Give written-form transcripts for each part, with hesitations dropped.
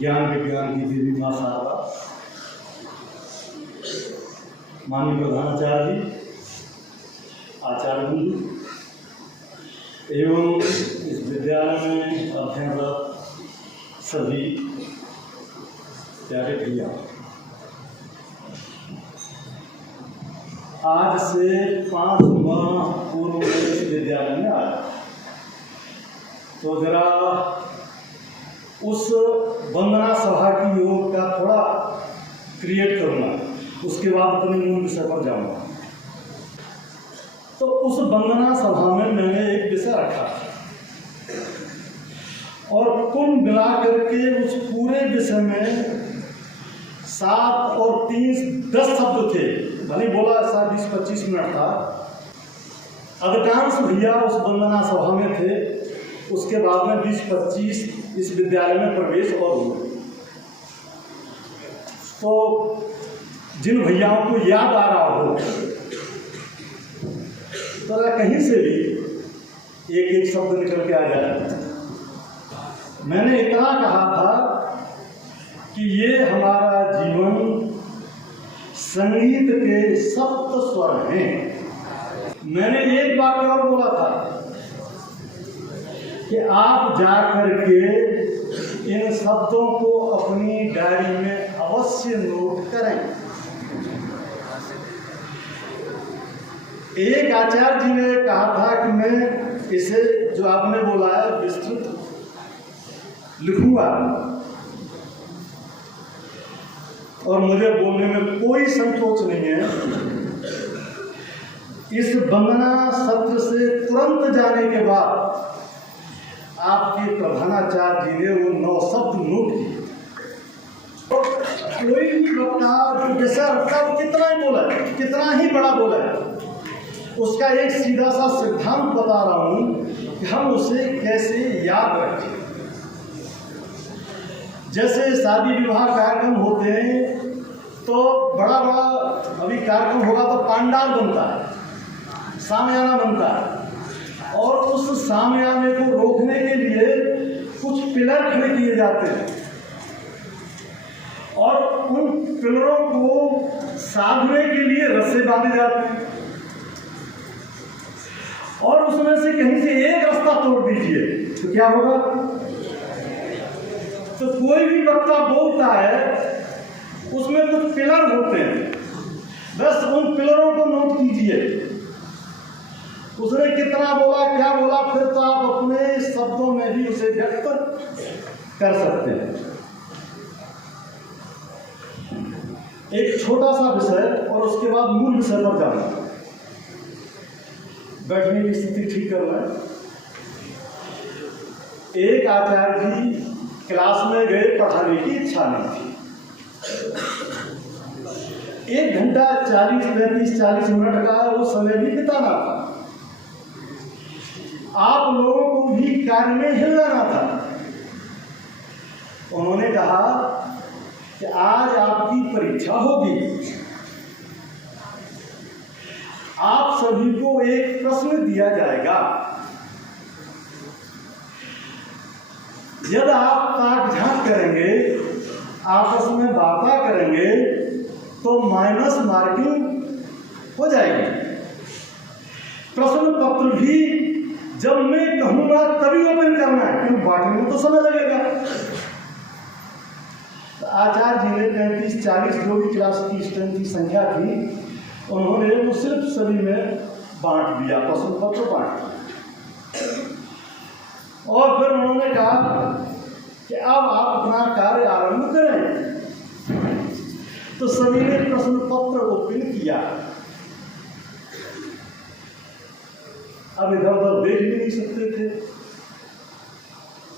ज्ञान विज्ञान की देवी माँ साहबा, माननीय प्रधानाचार्य जी, आचार्य बंधु एवं इस विद्यालय में अध्ययनरत सभी प्यारे भैया, आज से 5 माह पूर्व में इस विद्यालय में आया तो जरा उस वंदना सभा की योग का थोड़ा क्रिएट करूँगा, उसके बाद अपने मूल विषय पर जाऊँगा। तो उस वंदना सभा में मैंने एक विषय रखा और कुल मिलाकर के उस पूरे विषय में 7 और 3 10 शब्द थे, भले बोला ऐसा 20-25 मिनट था। अधिकांश भैया उस वंदना सभा में थे, उसके बाद में 20-25 इस विद्यालय में प्रवेश और हुए। तो जिन भैयाओं को याद आ रहा हो तो कहीं से भी एक शब्द निकल के आ जाए। मैंने इतना कहा था कि ये हमारा जीवन संगीत के सप्त स्वर हैं। मैंने एक बात और बोला था कि आप जाकर के इन शब्दों को अपनी डायरी में अवश्य नोट करें। एक आचार्य जी ने कहा था कि मैं इसे जो आपने बोला है विस्तृत लिखूंगा और मुझे बोलने में कोई संकोच नहीं है। इस वंदना सत्र से तुरंत जाने के बाद आपके प्रधानाचार्य जी ने वो 9 शब्द नोट किए। तो कोई भी वक्ता जो विषय रखता है कितना ही बोला है, कितना ही बड़ा बोला है, उसका एक सीधा सा सिद्धांत बता रहा हूं कि हम उसे कैसे याद रखें। जैसे शादी विवाह कार्यक्रम होते हैं तो बड़ा अभी कार्यक्रम होगा तो पंडाल बनता है, सामियाना बनता है, और उस सामियाने को रोकने के लिए कुछ पिलर खड़े किए जाते हैं और उन पिलरों को साधने के लिए रस्से बांधे जाते हैं और उसमें से कहीं से एक रास्ता तोड़ दीजिए तो क्या होगा। तो कोई भी वक्ता बोलता है उसमें कुछ पिलर होते हैं, बस उन पिलरों को नोट कीजिए। उसने कितना बोला, क्या बोला, फिर तो आप अपने शब्दों में भी उसे व्यक्त कर सकते हैं। एक छोटा सा विषय और उसके बाद मूल विषय पर जाना। बैठने की स्थिति ठीक करना है। एक आचार्य जी क्लास में गए, पढ़ाने की इच्छा नहीं थी। 1 घंटा 40 मिनट का वो समय भी बिताना था। आप लोगों को भी कार्य में हिलाना था। उन्होंने कहा कि आज आपकी परीक्षा होगी, आप सभी को एक प्रश्न दिया जाएगा। यदि आप ताक झांक करेंगे, आपस में वार्ता करेंगे तो माइनस मार्किंग हो जाएगी। प्रश्न पत्र भी जब मैं कहूंगा तभी ओपन करना है, क्योंकि बांटने में तो समय लगेगा। तो आचार्य जी ने 35-40 जो भी क्लास की स्ट्रेंथ की संख्या थी, उन्होंने वो सिर्फ सभी में बांट दिया, प्रश्न पत्र बांट दिया। और फिर उन्होंने कहा कि अब आप अपना कार्य आरंभ करें। तो सभी ने प्रश्न पत्र ओपन किया। अब इधर उधर देख भी नहीं सकते थे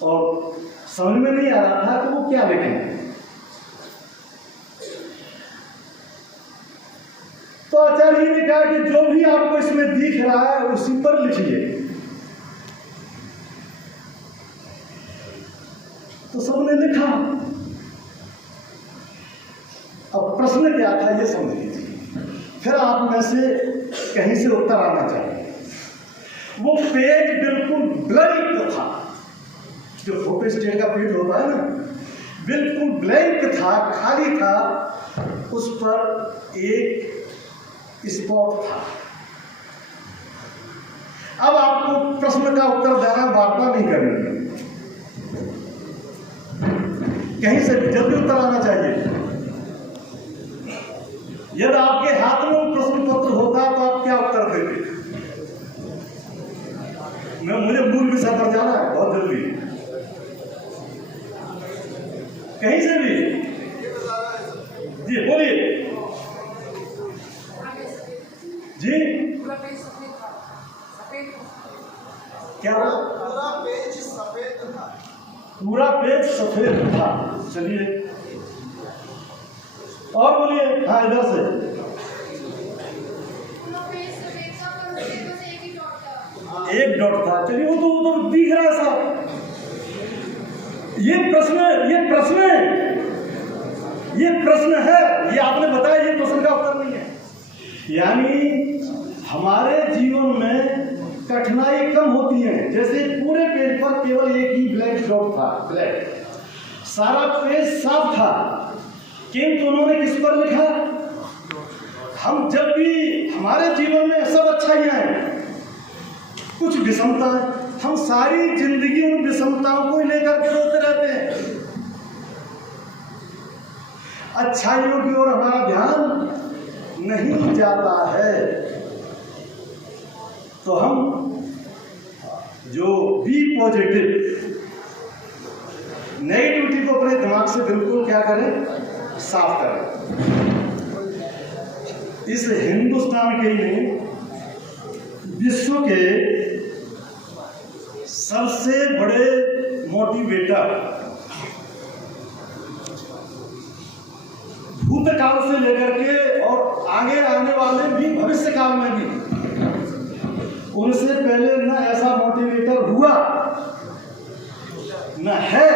और समझ में नहीं आ रहा था कि वो क्या लिखें। तो आचार्य जी ने कहा कि जो भी आपको इसमें दिख रहा है उसी पर लिखिए। तो सबने लिखा। अब प्रश्न क्या था ये समझ लीजिए, फिर आप में से कहीं से उत्तर आना चाहिए। वो पेज बिल्कुल ब्लरिंग था, जो फोटो स्टेट का पेज होता है ना, बिल्कुल ब्लैंक था, खाली था, उस पर एक स्पॉट था। अब आपको प्रश्न का उत्तर देना, वार्ता नहीं करनी, कहीं से जल्दी उत्तर आना चाहिए। यदि आपके हाथ में वो प्रश्न पत्र होता तो आप क्या उत्तर देते? मुझे मूल विषय पर जाना है बहुत जल्दी, कहीं से भी। जी बोलिए जी। क्या पूरा पेज सफेद था? पूरा पेज सफेद था। चलिए और बोलिए। हाँ इधर से। एक डॉट था। चलिए वो तो दिख रहा है साहब। ये प्रश्न है, ये आपने बताया, ये प्रश्न का उत्तर नहीं है। यानी हमारे जीवन में कठिनाई कम होती है। जैसे पूरे पेज पर केवल एक ही ब्लैक डॉट था, ब्लैक, सारा पेज साफ था, किंतु उन्होंने किस पर लिखा? हम जब भी, हमारे जीवन में सब अच्छाइयां हैं, कुछ विषमता है, हम सारी जिंदगी उन विषमताओं को लेकर के रोते रहते हैं। अच्छाइयों की ओर हमारा ध्यान नहीं जाता है। तो हम जो बी पॉजिटिव, नेगेटिविटी को अपने दिमाग से बिल्कुल क्या करें? साफ करें। इस हिंदुस्तान के ही नहीं, विश्व के सबसे बड़े मोटिवेटर, भूतकाल से लेकर के और आगे आने वाले भी, भविष्य काल में भी, उनसे पहले न ऐसा मोटिवेटर हुआ, न है,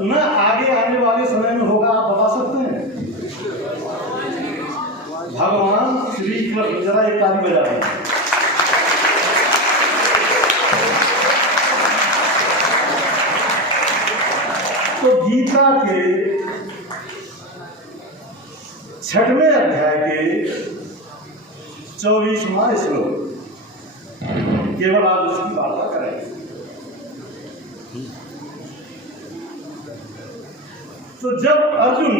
न आगे आने वाले समय में होगा। आप बता सकते हैं? भगवान श्री कृष्ण, जरा एक ताली बजा दें। तो गीता के 6वें अध्याय के 24वां श्लोक, केवल आप उसकी वार्ता करेंगे। तो जब अर्जुन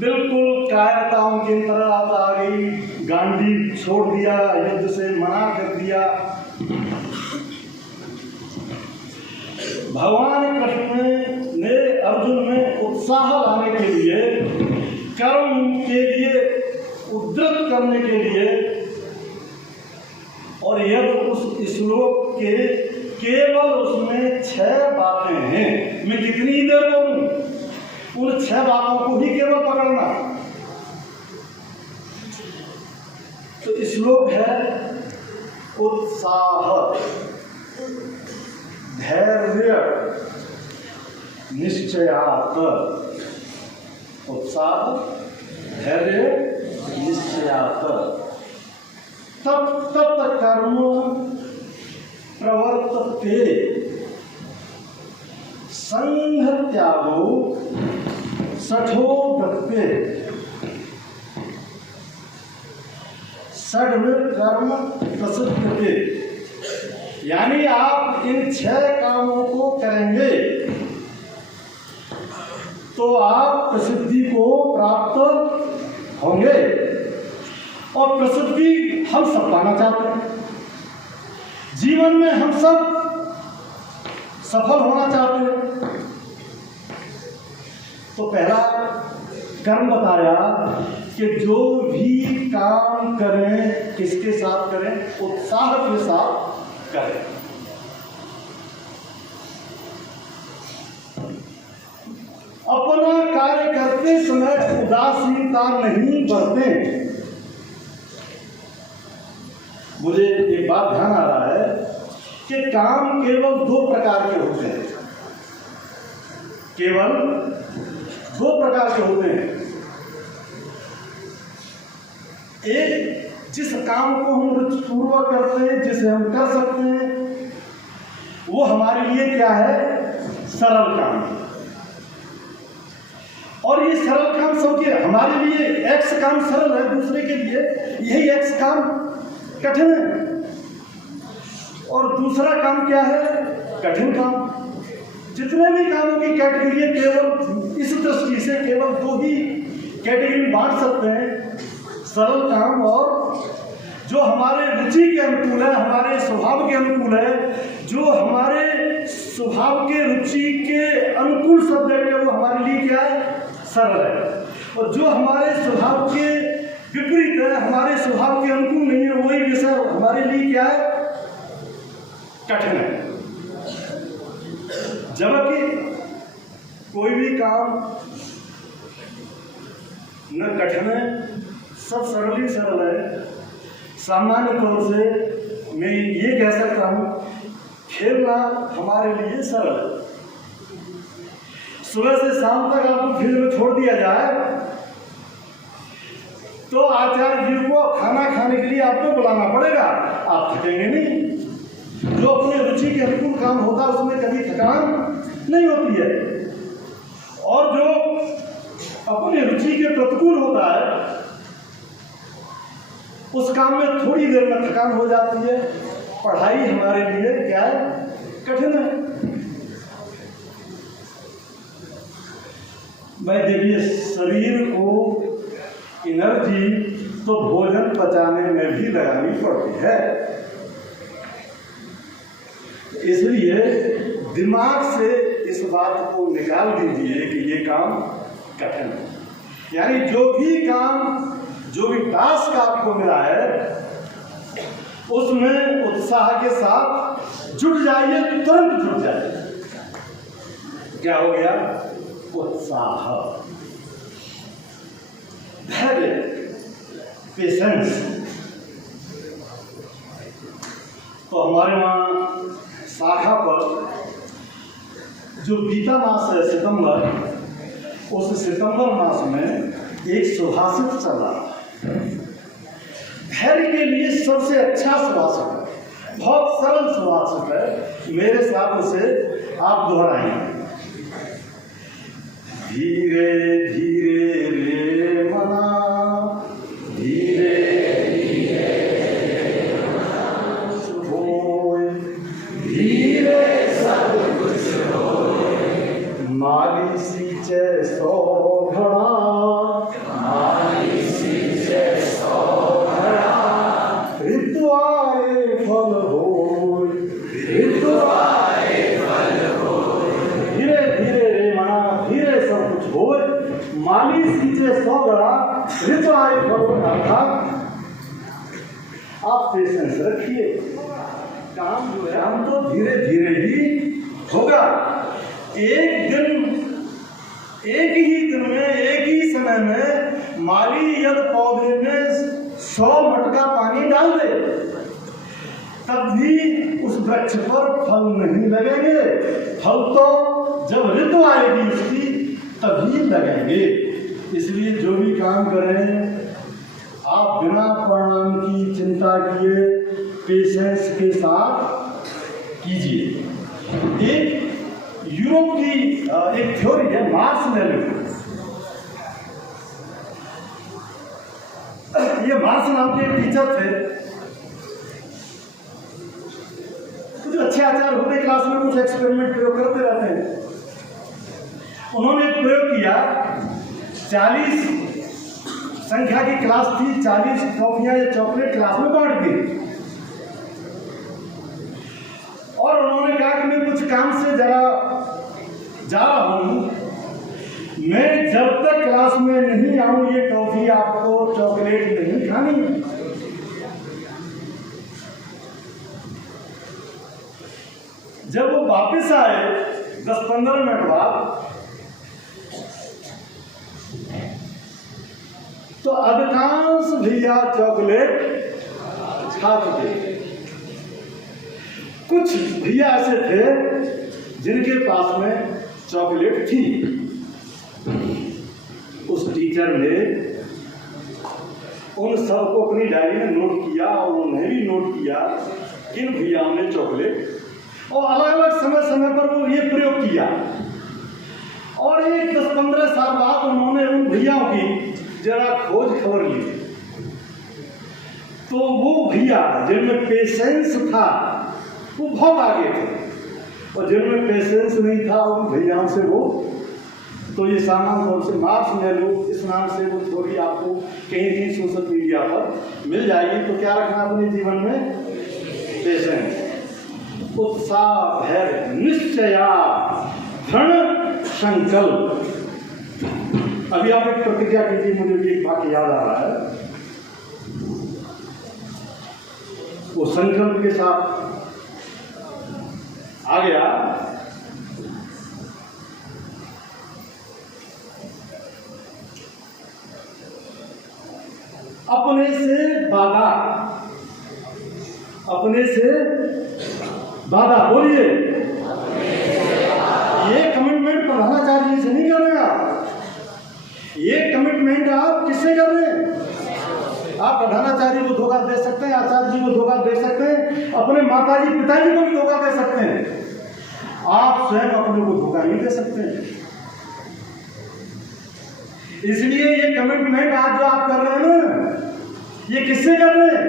बिल्कुल कायरताओं की तरह आ गई, गांडी छोड़ दिया, युद्ध से मना कर दिया, भगवान कृष्ण ने अर्जुन में उत्साह लाने के लिए, कर्म के लिए उद्धृत करने के लिए, और यह उस श्लोक के केवल उसमें 6 बातें हैं। मैं कितनी देर बोलूं, उन 6 बातों को ही केवल पकड़ना। तो श्लोक है उत्साह, धैर्य, निश्चयात। उत्साह, धैर्य, निश्चयात। तप कर्म प्रवर्तते, संघ त्यागो सठो व्रते। षड्व कर्म प्रसिद्धते। यानी आप इन 6 कामों को करेंगे तो आप प्रसिद्धि को प्राप्त होंगे। और प्रसिद्धि हम सब पाना चाहते हैं, जीवन में हम सब सफल होना चाहते हैं। तो पहला कर्म बताया कि जो भी काम करें, किसके साथ करें? उत्साह के साथ करें। अपना कार्य करते समय उदासीनता नहीं बरतें। मुझे एक बात ध्यान आ रहा है कि काम केवल 2 प्रकार के होते हैं, केवल 2 प्रकार के होते हैं। एक, जिस काम को हम रुचिपूर्वक करते हैं, जिसे हम कर सकते हैं, वो हमारे लिए क्या है? सरल काम है। और ये सरल काम सबके, हमारे लिए एक्स काम सरल है, दूसरे के लिए यही एक्स काम कठिन है। और दूसरा काम क्या है? कठिन काम। जितने भी कामों की कैटेगरी है, केवल इस दृष्टि से केवल दो ही कैटेगरी में बांट सकते हैं, सरल काम और जो हमारे रुचि के अनुकूल है, हमारे स्वभाव के अनुकूल है, जो हमारे स्वभाव के रुचि के अनुकूल सब्जेक्ट है, वो हमारे लिए क्या है? सरल है। और जो हमारे स्वभाव के विपरीत है, हमारे स्वभाव के अनुकूल नहीं है, वही विषय हमारे लिए क्या है? कठिन है। जबकि कोई भी काम न कठिन है, सब सरल ही सरल है। सामान्य तौर से मैं ये कह सकता हूँ, खेलना हमारे लिए सरल है। सुबह से शाम तक आपको फील्ड में छोड़ दिया जाए तो आचार्य जी को खाना खाने के लिए आपको बुलाना पड़ेगा, आप थकेंगे नहीं। जो अपने रुचि के अनुकूल काम होता है उसमें कभी थकान नहीं होती है, और जो अपने रुचि के प्रतिकूल होता है उस काम में थोड़ी देर में थकान हो जाती है। पढ़ाई हमारे लिए क्या है? कठिन है। भाई देखिए, शरीर को एनर्जी तो भोजन पचाने में भी लगानी पड़ती है, इसलिए दिमाग से इस बात को निकाल दीजिए कि ये काम कठिन है। यानी जो भी काम, जो भी टास्क आपको मिला है उसमें उत्साह के साथ जुट जाइए, तुरंत जुट जाइए। क्या हो गया? उत्साह, धैर्य, पेशेंस। तो हमारे वहाँ शाखा पर जो बीता मास है सितंबर, उस सितंबर मास में एक सुभाषित चल रहा है। धैर्य के लिए सबसे अच्छा सुभाषित है, बहुत सरल सुभाषित है। मेरे साथ उसे आप दोहराएंगे। धीरे धीरे रे मना, धीरे धीरे होए, धीरे सब कुछ होए। माली सींचे सौ घड़ा, माली सींचे सौ घड़ा। ऋतु आए फल होए, ऋतु आए फल होए। धीरे धीरे रे मना, धीरे सब कुछ होए। माली सींचे सौ घड़ा, ऋतु आए फल होए। अर्थात आप पेशेंस रखिए, काम जो है हम तो धीरे धीरे ही होगा। एक ही दिन में, एक ही समय में माली यदि पौधे में 100 मटका पानी डाल दे तब भी उस वृक्ष पर फल नहीं लगेंगे। फल तो जब ऋतु आएगी उसकी तभी लगेंगे। इसलिए जो भी काम करें आप बिना परिणाम की चिंता किए पेशेंस के साथ कीजिए। एक यूरोप की एक थ्योरी है, मार्क्स वैल्यू। ये मार्क्स नाम के टीचर थे, कुछ अच्छे आचार्य होते क्लास में, कुछ एक्सपेरिमेंट प्रयोग करते रहते हैं। उन्होंने एक प्रयोग किया, 40 संख्या की क्लास थी, 40 टॉफियां या चॉकलेट क्लास में बांट दी। और उन्होंने कहा कि मैं कुछ काम से जरा जा रहा हूं, मैं जब तक क्लास में नहीं आऊं ये टॉफी आपको चॉकलेट नहीं खानी। जब वो वापस आए 10-15 मिनट बाद तो अधिकांश भैया चॉकलेट खा चुके। कुछ भैया ऐसे थे जिनके पास में चॉकलेट थी। उस टीचर ने उन सबको अपनी डायरी में नोट किया और उन्हें भी नोट किया किन भैयाओं ने चॉकलेट और अलग अलग समय समय पर वो ये प्रयोग किया। और एक 10-15 साल बाद उन्होंने उन भैयाओं की जरा खोज खबर ली, तो वो भैया जिनमें पेशेंस था वो बहुत आगे थे, और जिनमें पेशेंस नहीं था उन भैयाओं से वो तो ये सामान तौर से मार्क्स ले लो, इस नाम से वो थोड़ी आपको कहीं भी सोशल मीडिया पर मिल जाएगी। तो क्या रखना अपने जीवन में? पेशेंस, उत्साह, धैर्य, निश्चया, दृढ़ संकल्प। अभी आप एक प्रतिज्ञा कीजिए, मुझे भी एक वाक्य याद आ रहा है, वो संकल्प के साथ आ गया। अपने से वादा, अपने से वादा, बोलिए। ये कमिटमेंट प्रधानाचार्य जी से नहीं कर रहे आप, ये कमिटमेंट आप किससे कर रहे हैं? आप प्रधानाचार्य को धोखा दे सकते हैं, आचार्य जी को धोखा दे सकते हैं, अपने माताजी पिताजी को भी धोखा दे सकते हैं, आप स्वयं अपने को धोखा नहीं दे सकते हैं। इसलिए ये कमिटमेंट आज जो आप कर रहे हैं ना, ये किससे कर रहे हैं?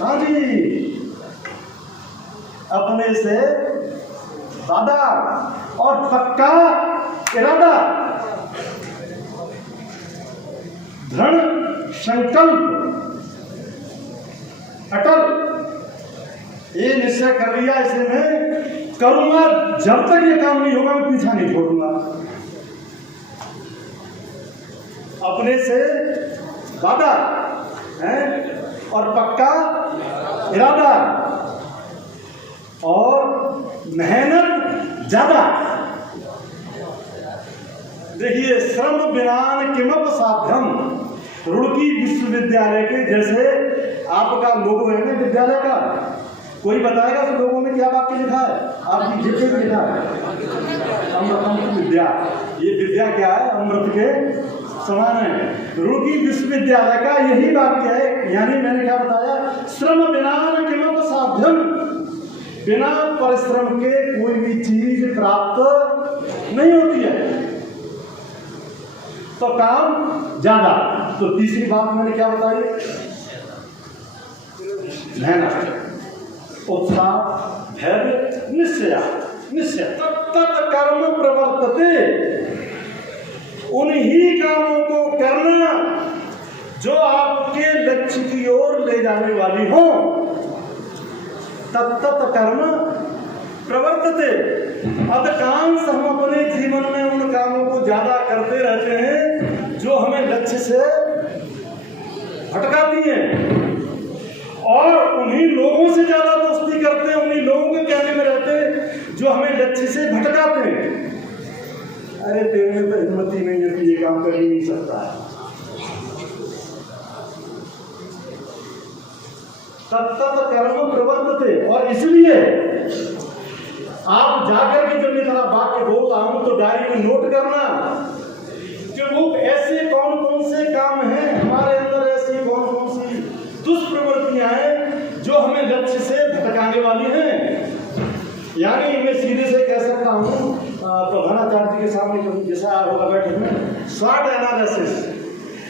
हाँ जी, अपने से वादा और पक्का इरादा, दृढ़ संकल्प, अटल, ये निश्चय कर लिया इसे मैं करूंगा, जब तक ये काम नहीं होगा मैं पीछा नहीं छोड़ूंगा। अपने से वादा है और पक्का इरादा और मेहनत ज्यादा। देखिए, श्रम विनान किमप साध्यम, रुड़की विश्वविद्यालय के जैसे आपका लोगो है ना विद्यालय का, कोई बताएगा उस लोगों में क्या वाक्य लिखा है? आपकी जितने में लिखा है अमृतम विद्या। ये विद्या क्या है? अमृत के समान है। रुड़की विश्वविद्यालय का यही वाक्य है। यानी मैंने क्या बताया? श्रम विनान किमप साध्यम, बिना परिश्रम के कोई भी चीज प्राप्त नहीं होती है, तो काम ज्यादा। तो तीसरी बात मैंने क्या बताई? मेहनत, उत्साह, धैर्य, निश्चय। निश्चय तत्त कर्म प्रवर्तते, उन्हीं कामों को करना जो आपके लक्ष्य की ओर ले जाने वाली हो। तत्त कर्म प्रवर्तते। अधिकांश हम अपने जीवन में उन कामों को ज्यादा करते रहते हैं जो हमें लक्ष्य से भटकाती हैं, और उन्हीं लोगों से ज्यादा दोस्ती करते हैं, उन्हीं लोगों के कहने में रहते हैं जो हमें लक्ष्य से भटकाते हैं। अरे तेरे में तो हिम्मत ही नहीं है कि ये काम कर ही नहीं सकता है। तत्त कर्म प्रवर्तते। और इसलिए आप जाकर के जब ये तरह वाक्य बोलता हूं तो डायरी में नोट करना कि वो ऐसे कौन कौन से काम हैं हमारे अंदर, ऐसी कौन कौन सी दुष्प्रवृत्तियां हैं जो हमें लक्ष्य से भटकाने वाली हैं। यानी मैं सीधे से कह सकता हूं, प्रधानाचार्य जी के सामने कभी जैसा होगा बैठक में, SWOT एनालिसिस,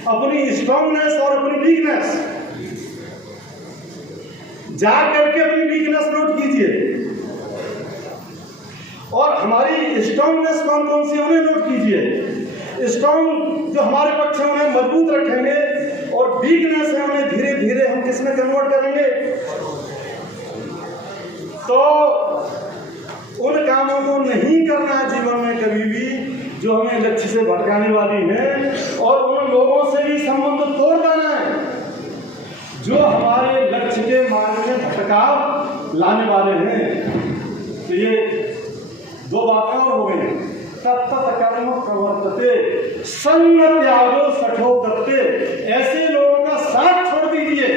अपनी स्ट्रांगनेस और अपनी वीकनेस, जा करके अपनी वीकनेस नोट कीजिए, और हमारी स्ट्रांगनेस कौन कौन सी उन्हें नोट कीजिए। स्ट्रांग जो हमारे पक्ष है उन्हें मजबूत रखेंगे, और वीकनेस है उन्हें धीरे धीरे हम किस में कन्वर्ट करेंगे। तो उन कामों को नहीं करना है जीवन में कभी भी जो हमें लक्ष्य से भटकाने वाली है, और उन लोगों से भी संबंध तोड़ देना है जो हमारे लक्ष्य के मार्ग में भटकाव लाने वाले हैं। तो ये दो बातें और हो गई। तत्त कर्म प्रवर्तते, संग त्यागो सठो दत्ते। ऐसे लोगों का साथ छोड़ दीजिए।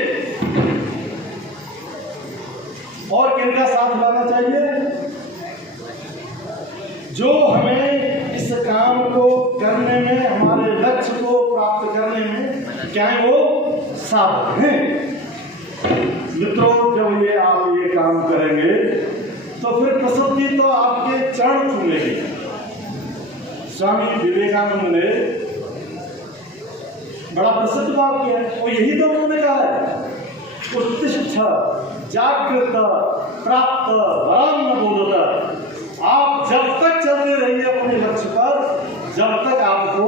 और किनका साथ लाना चाहिए? जो हमें इस काम को करने में, हमारे लक्ष्य को प्राप्त करने में क्या है, वो साथ हैं। मित्रों, जब ये आप ये काम करेंगे तो फिर प्रसिद्धि तो आपके चरण छूलेगी। स्वामी विवेकानंद ने बड़ा प्रसिद्ध वाक्य है, वो यही तो उन्होंने कहा है, उत्तिष्ठ जागृत प्राप्त वरम न बोधत। आप जब तक चलते रहिए अपने लक्ष्य पर, जब तक आपको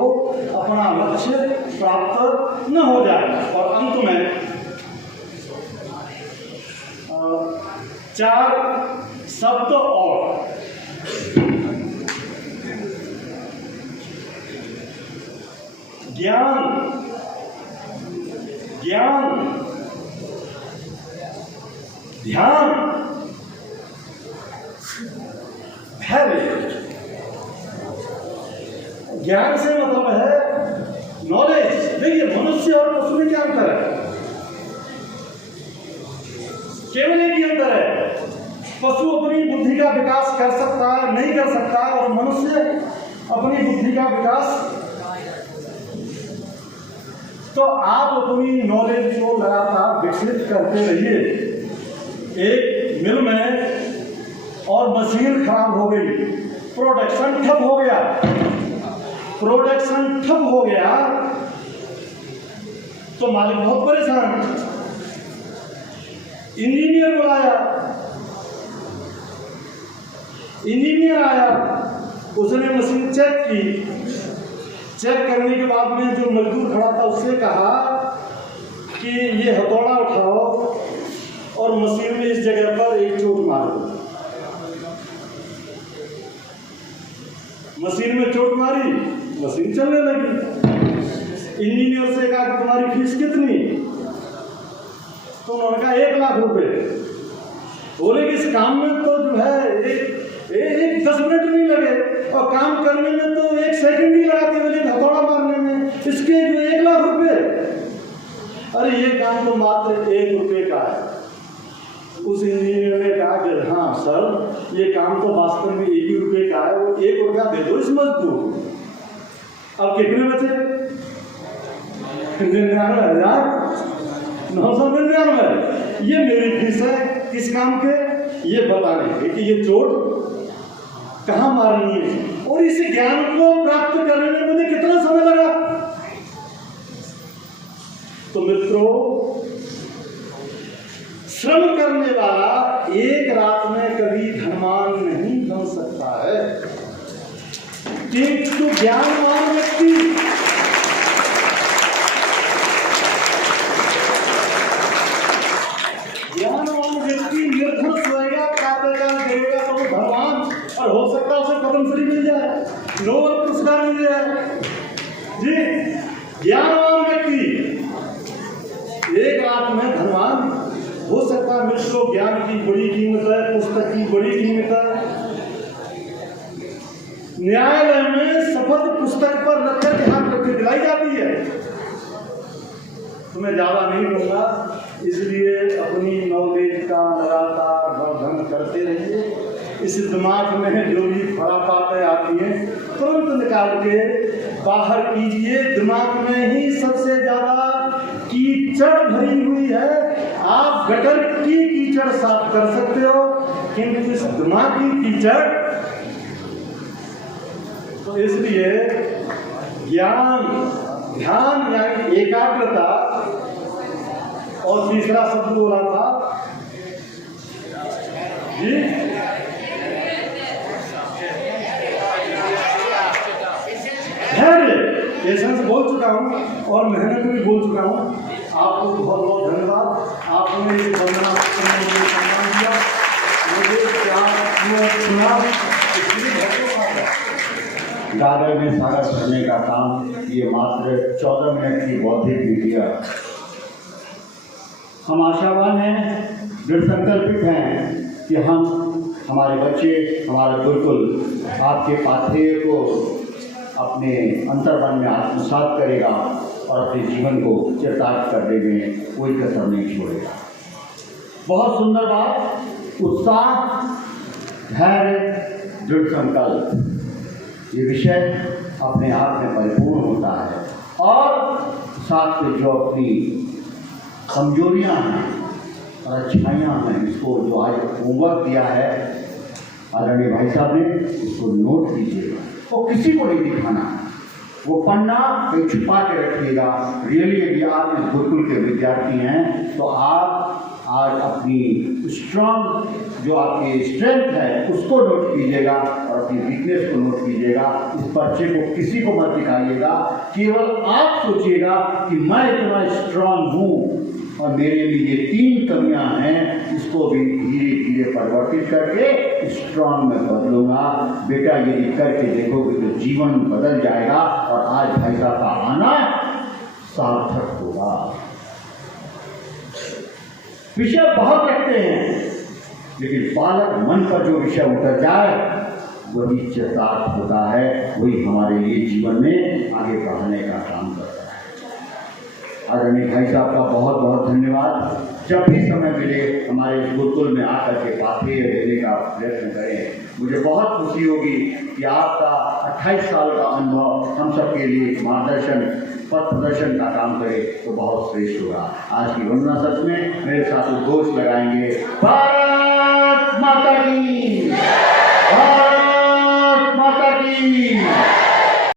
अपना लक्ष्य प्राप्त न हो जाए। और अंत में 4 शब्द और ज्ञान, ज्ञान, ध्यान, धैर्य। ज्ञान से मतलब है नॉलेज। देखिए, मनुष्य और पशु में क्या अंतर है? केवल एक ही अंतर है, पशु अपनी बुद्धि का विकास कर सकता है, नहीं कर सकता, और मनुष्य अपनी बुद्धि का विकास। तो आप अपनी नॉलेज को लगातार विकसित करते रहिए। एक मिल में और मशीन खराब हो गई, प्रोडक्शन ठप हो गया, प्रोडक्शन ठप हो गया तो मालिक बहुत परेशान। इंजीनियर बुलाया, इंजीनियर आया, उसने मशीन चेक की। चेक करने के बाद में जो मजदूर खड़ा था उससे कहा कि ये हथौड़ा उठाओ और मशीन में इस जगह पर एक चोट मारो। मशीन में चोट मारी, मशीन चलने लगी। इंजीनियर से कहा कि तुम्हारी फीस कितनी? तो उन्होंने कहा 1 लाख रुपए। बोले कि इस काम में तो जो है एक 10 मिनट नहीं लगे, और काम करने में तो 1 सेकंड ही लगाते, बोले हथौड़ा मारने में, इसके जो 1 लाख रुपए। अरे ये काम तो मात्र 1 रुपए का है। उस इंजीनियर ने कहा कि हाँ सर, ये काम तो वास्तव में 1 ही रुपए का है, वो 1 रुपया दे दो इस मजदूर। अब कितने बचे? 99,999। ये मेरी फीस है किस काम के, ये बताने के कि ये चोट कहाँ मारनी है। और इस ज्ञान को प्राप्त करने में मुझे कितना समय लगा। तो मित्रों, श्रम करने वाला एक रात में कभी धनवान नहीं बन सकता है, किंतु ज्ञानवान व्यक्ति निर्धन सोएगा, प्रातःकाल गिरेगा तो वो धनवान, और हो सकता है उसे पद्मश्री मिल जाए, नोबेल पुरस्कार मिल जाए। जी, ज्ञानवान व्यक्ति एक रात में धनवान हो सकता है। मित्रों, ज्ञान की बड़ी कीमत है, पुस्तक की बड़ी कीमत है। न्यायालय में शपथ पुस्तक पर रखकर के हाथ रख के दिलाई जाती है। तुम्हें ज्यादा नहीं दूंगा, इसलिए अपनी नॉलेज का लगातार वर्धन करते रहिए। इस दिमाग में जो भी खुरापातें आती हैं तुरंत निकाल के बाहर कीजिए। दिमाग में ही सबसे ज्यादा कीचड़ भरी हुई है। आप गटर की कीचड़ साफ कर सकते हो, किंतु इस दिमाग की कीचड़, तो इसलिए ज्ञान, ध्यान यानी एकाग्रता, और तीसरा शब्द बोला था जी, धैर्य। पेशेंस बोल चुका हूँ और मेहनत भी बोल चुका हूँ। आपको बहुत बहुत धन्यवाद। आपने इस वंदना मुझे सम्मान दिया, मुझे प्यार सुना। गागर में सागर भरने का काम ये मात्र 14 मिनट की बौद्धिक मीडिया। हम आशावान हैं, दृढ़ संकल्पित हैं कि हम, हमारे बच्चे, हमारा गुरुकुल आपके पाथेय को अपने अंतर्मन में आत्मसात करेगा और अपने जीवन को चरितार्थ करने में कोई कसर नहीं छोड़ेगा। बहुत सुंदर बात। उत्साह, धैर्य, दृढ़ संकल्प, ये विषय अपने आप में परिपूर्ण होता है। और साथ में जो अपनी कमजोरियां हैं और अच्छाइयां हैं, इसको जो आज होमवर्क दिया है, आदरणीय भाई साहब ने उसको नोट कीजिएगा, वो किसी को नहीं दिखाना, वो पन्ना कहीं छुपा के रखिएगा। रियली यदि आप इस गुरुकुल के विद्यार्थी हैं तो आप आज अपनी स्ट्रॉन्ग जो आपकी स्ट्रेंथ है उसको नोट कीजिएगा और अपनी वीकनेस को नोट कीजिएगा। इस पर्चे को किसी को मत दिखाइएगा, केवल आप सोचिएगा कि मैं इतना स्ट्रांग हूँ और मेरे लिए ये 3 कमियां हैं, इसको भी धीरे धीरे परिवर्तित करके स्ट्रांग में बदलूंगा। बेटा यदि करके देखोगे तो जीवन बदल जाएगा और आज भाई साहब का आना सार्थक होगा। विषय बहुत रखते हैं, लेकिन बालक मन पर जो विषय उतर जाए वही चरितार्थ होता है, वही हमारे लिए जीवन में आगे बढ़ने का काम करता है। आदरणीय भाई साहब का बहुत बहुत धन्यवाद। जब भी समय मिले हमारे गुरुकुल में आकर के पाथेय देने का प्रयत्न करें। मुझे बहुत खुशी होगी कि आपका 28 साल का अनुभव हम सबके लिए मार्गदर्शन पथ प्रदर्शन का काम करे तो बहुत श्रेष्ठ होगा। आज की वंदना सत्र में मेरे साथ उद्घोष लगाएंगे भारत माता की।